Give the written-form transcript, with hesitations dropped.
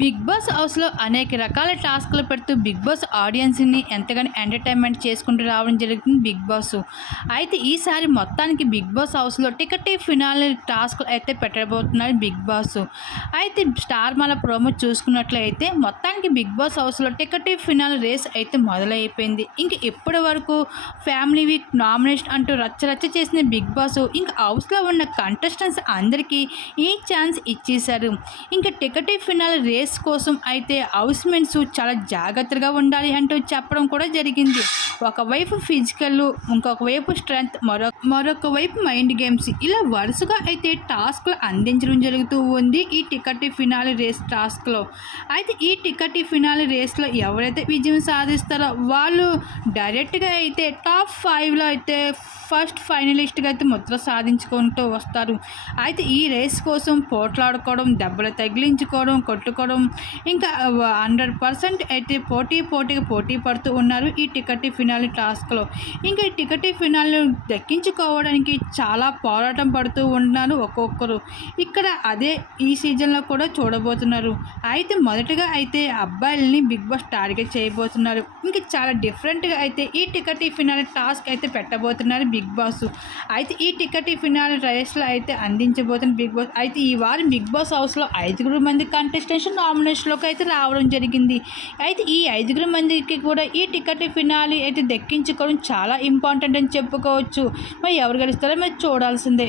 Big boss హౌస్‌లో అనేక రకాల టాస్క్‌లు పెడుతూ బిగ్ బాస్ ఆడియన్స్‌ని ఎంతగానో ఎంటర్‌టైన్‌మెంట్ చేసుకుంటూ రావడం జరుగుతుంది బిగ్ బాస్. అయితే ఈసారి మొత్తానికి బిగ్ బాస్ హౌస్‌లో టికెట్ ఫినాలే టాస్క్‌లు అయితే పెట్టబోతున్నారు బిగ్ బాస్. అయితే స్టార్ మాల ప్రోమో చూసుకున్నట్లయితే మొత్తానికి బిగ్ బాస్ హౌస్‌లో టికెట్ ఫినాలే రేస్ అయితే మొదలైపోయింది. ఇంక ఇప్పటి వరకు ఫ్యామిలీ వీక్ నామినేషన్ అంటూ రచ్చ రచ్చ చేసిన బిగ్ బాస్ ఇంక హౌస్‌లో ఉన్న కంటెస్టెంట్స్ అందరికీ ఈ ఛాన్స్ ఇచ్చేశారు. ఇంక టికెట్ ఫినాలే రేస్ కోసం అయితే హౌస్ మేట్స్ చాలా జాగ్రత్తగా ఉండాలి అంటూ చెప్పడం కూడా జరిగింది. ఒకవైపు ఫిజికల్, ఇంకొక వైపు స్ట్రెంగ్త్, మరొక వైపు మైండ్ గేమ్స్, ఇలా వరుసగా అయితే టాస్క్లు అందించడం జరుగుతూ ఉంది ఈ టికెట్ ఫినాలే రేస్ టాస్క్లో. అయితే ఈ టికెట్ ఫినాలే రేస్లో ఎవరైతే విజయం సాధిస్తారో వాళ్ళు డైరెక్ట్గా అయితే టాప్ 5లో అయితే ఫస్ట్ ఫైనలిస్ట్గా అయితే ముద్ర సాధించుకుంటూ వస్తారు. అయితే ఈ రేస్ కోసం పోట్లాడుకోవడం, దెబ్బలు తగిలించుకోవడం, కొట్టుకోవడం, ఇంకా 100% అయితే పోటీ పడుతూ ఉన్నారు ఈ టికెట్ ఫినాలే టాస్క్లో. ఇంకా ఈ టికెట్ ఫినాలే దక్కించుకోవడానికి చాలా పోరాటం పడుతూ ఉన్నారు ఒక్కొక్కరు. ఇక్కడ అదే ఈ సీజన్లో కూడా చూడబోతున్నారు. అయితే మొదటగా అయితే అబ్బాయిలని బిగ్ బాస్ టార్గెట్ చేయబోతున్నారు. ఇంకా చాలా డిఫరెంట్గా అయితే ఈ టికెట్ ఫినాలే టాస్క్ అయితే పెట్టబోతున్నారు బిగ్ బాస్. అయితే ఈ టికెట్ ఫినాలే రేస్లో అయితే అందించబోతున్న బిగ్ బాస్. అయితే ఈ వారం బిగ్ బాస్ హౌస్లో 5 మంది కంటెస్టెంట్స్ నామినేషన్లోకి అయితే రావడం జరిగింది. అయితే ఈ 5 మందికి కూడా ఈ టికెట్ ఫినాలే అయితే దక్కించుకోవడం చాలా ఇంపార్టెంట్ అని చెప్పుకోవచ్చు. మరి ఎవరు గెలుస్తారో మరి చూడాల్సిందే.